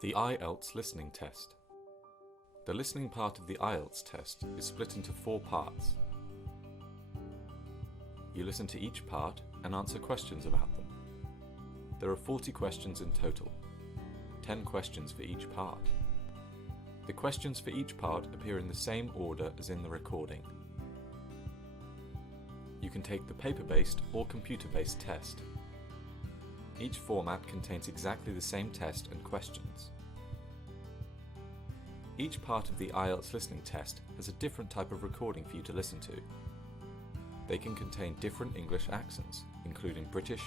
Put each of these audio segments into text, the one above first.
The IELTS Listening Test. The listening part of the IELTS test is split into 4 parts. You listen to each part and answer questions about them. There are 40 questions in total, 10 questions for each part. The questions for each part appear in the same order as in the recording. You can take the paper-based or computer-based test. Each format contains exactly the same test and questions. Each part of the IELTS listening test has a different type of recording for you to listen to. They can contain different English accents, including British,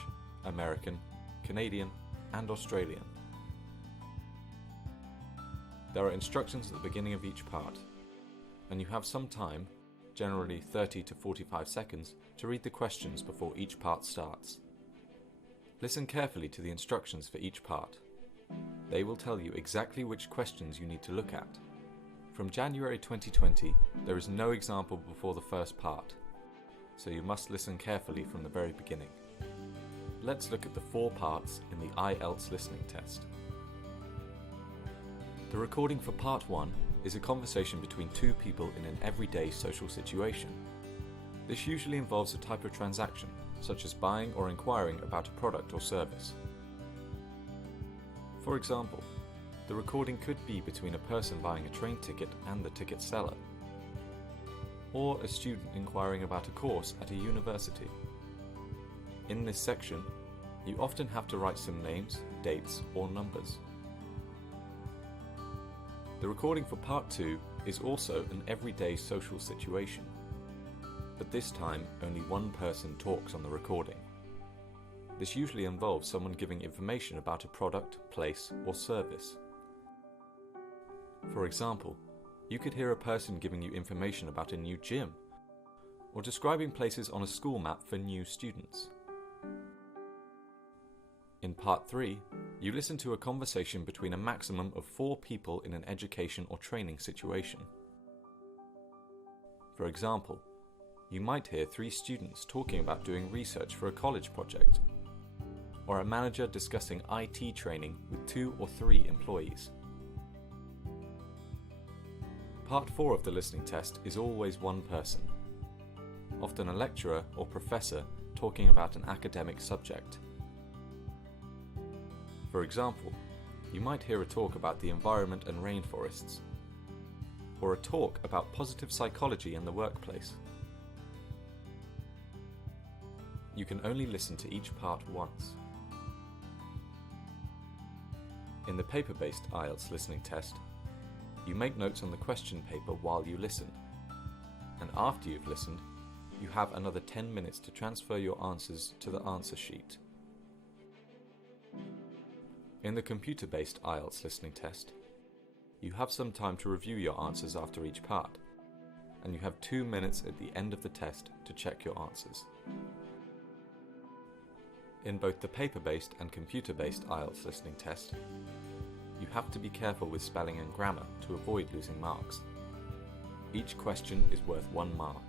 American, Canadian, and Australian. There are instructions at the beginning of each part, and you have some time, generally 30 to 45 seconds, to read the questions before each part starts. Listen carefully to the instructions for each part. They will tell you exactly which questions you need to look at. From January 2020, there is no example before the first part, so you must listen carefully from the very beginning. Let's look at the 4 parts in the IELTS listening test. The recording for part 1 is a conversation between 2 people in an everyday social situation. This usually involves a type of transaction, such as buying or inquiring about a product or service. For example, the recording could be between a person buying a train ticket and the ticket seller, or a student inquiring about a course at a university. In this section, you often have to write some names, dates, or numbers. The recording for part 2 is also an everyday social situation, but this time only one person talks on the recording. This usually involves someone giving information about a product, place, or service. For example, you could hear a person giving you information about a new gym, or describing places on a school map for new students. In part 3, you listen to a conversation between a maximum of 4 people in an education or training situation. For example, you might hear 3 students talking about doing research for a college project, or a manager discussing IT training with 2 or 3 employees. Part 4 of the listening test is always one person, often a lecturer or professor talking about an academic subject. For example, you might hear a talk about the environment and rainforests, or a talk about positive psychology in the workplace. You can only listen to each part once. In the paper-based IELTS listening test, you make notes on the question paper while you listen, and after you've listened, you have another 10 minutes to transfer your answers to the answer sheet. In the computer-based IELTS listening test, you have some time to review your answers after each part, and you have 2 minutes at the end of the test to check your answers. In both the paper-based and computer-based IELTS listening test, you have to be careful with spelling and grammar to avoid losing marks. Each question is worth 1 mark.